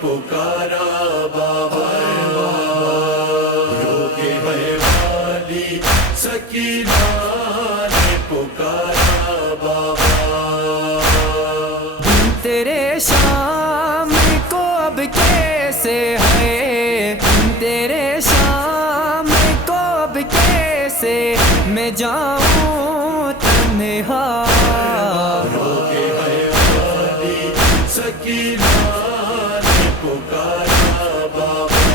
پکارا بابا، روکے ہے والی سکینہ نے پکارا بابا۔ تیرے شام کو اب کیسے ہے، تیرے شام کو اب کیسے میں جاؤں تنہا، روکے ہے والی سکینہ نے پکارا بابا،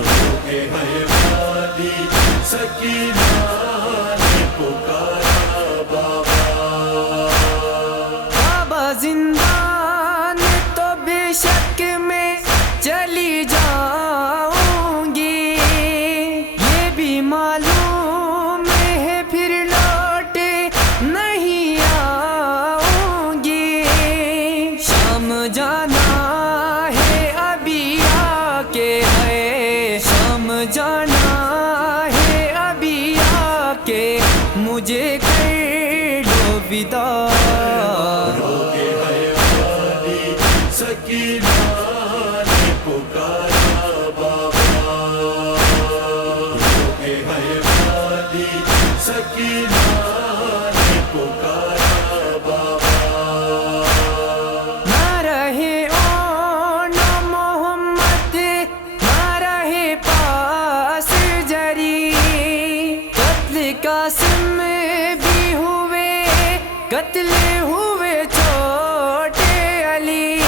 روکے ہے والی سکینہ نے پکارا بابا۔ بابا زندان تو بے شک میں چلی جاؤں گی، یہ بھی معلوم ہے پھر لوٹ نہیں آؤں گی۔ شام جانا ہے ابھی آ کے ہے، شام جانا ہے ابھی آ کے مجھے کر لو ودا، روکے ہے والی سکینہ نے پکارا بابا، روکے ہے والی سکینہ نے پکارا بابا۔ نہ رہے اون محمد، نہ رہے پاس جری، قتل قاسم بھی ہوئے، قتل ہوئے چھوٹے علی،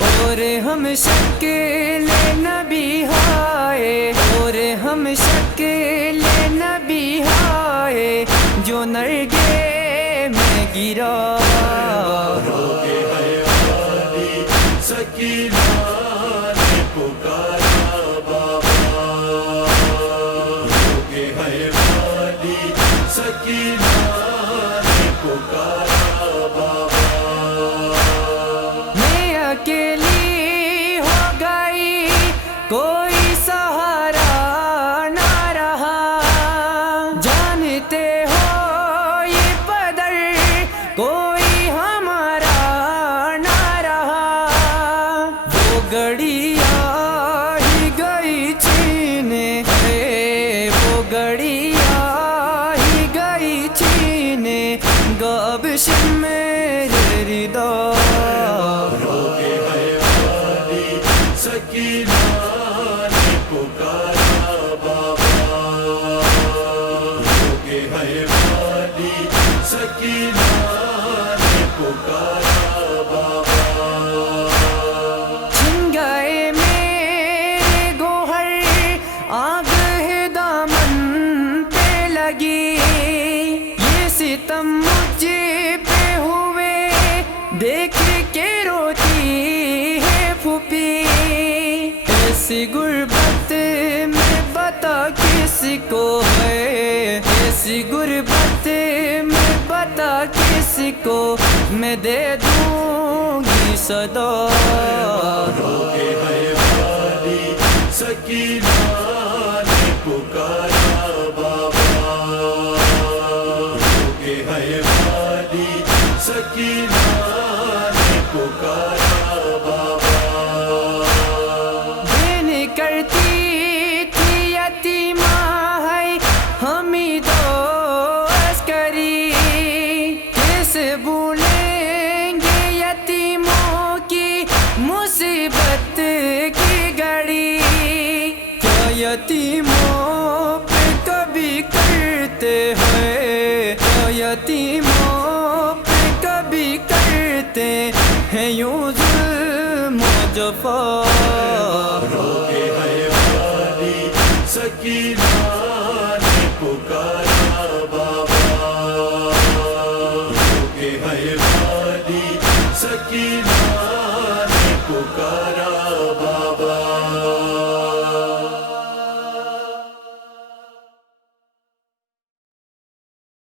اور ہم شکل نبی ہائے، اور ہم شکل نبی ہائے جو نرگے میں گرا، روکے ہے والی سکینہ نے پکارا بابا، روکے ہے والی سکینہ نے پکارا بابا۔ میں اکیلی ہو گئی، کوئی سہارا نہ رہا، جانتے ہو یہ پدر کوئی ہمارا نہ رہا، وہ گڑیا ہی گئی چھینے، وہ گڑیا ہی گئی چھینے گابش میرے ردا، روکے ہے والی سکینہ نے پکارا بابا، روکے ہے والی سکینہ نے پکارا بابا۔ چھن گئے میرے گوہر، آگ ہے دامن پہ لگی، یہ ستم مجھ پہ ہوئے دیکھ کے روتی ہے پھوپھی، ایسی غربت میں بتا کس کو ہے، ایسی غربت میں بتا کس کو میں دے دوں گی صدا، روکے ہے والی سکینہ نے پکارا بابا، روکے ہے والی سکینہ نے پکارا بابا۔ دین کرتی تھی یتیمہ ہے حمید و عسکری، کیسے بھولیں گے یتیموں کی مصیبت کی گھڑی، کیا یتیموں پہ کبھی کرتے ہیں، کیا یتیموں پہ کبھی کرتے ہیں یوں ظلم و جفا، روکے ہے والی سکینہ نے پکارا بابا، روکے ہے والی سکینہ نے پکارا